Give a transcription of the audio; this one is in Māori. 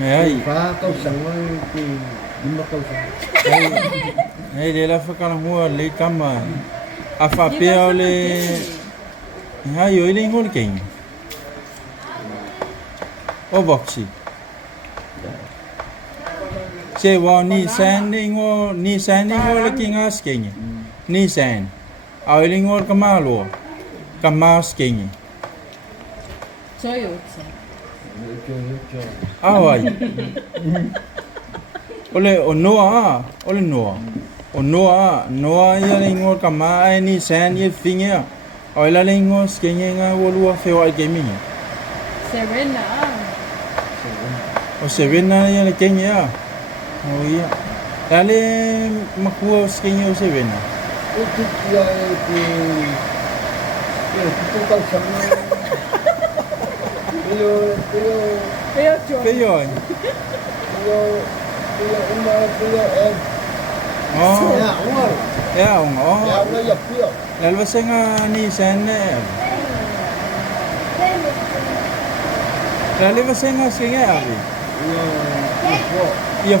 Ai, Fa câu sẵn thì nhưng mà câu sẵn. ai de la fa kana mua le kama. A fa peo le. Ai yo ile ngol king. O boxi. Se wa ni san ni ngol king as king. Ni san. A ile ngol kama lo. Kama as king. 저희 오체. Ai. Ole noa, ole noa. Noa ia le ngol kama ai ni san ye fingia. Ai la le ngol skenga nga wolua feo ai gaming. 세레나. O Serena ia le kenga. O ia. Dale makua skenga o Serena. Cái kia thì cái câu sẵn. 빼였죠. Peo. Bây giờ em. Oh, Ya, Umar. ya on. Ya, Oh. udah ya pio. Lalu senga ni san ne. Lalu senga skenga abi. Ya, Ia.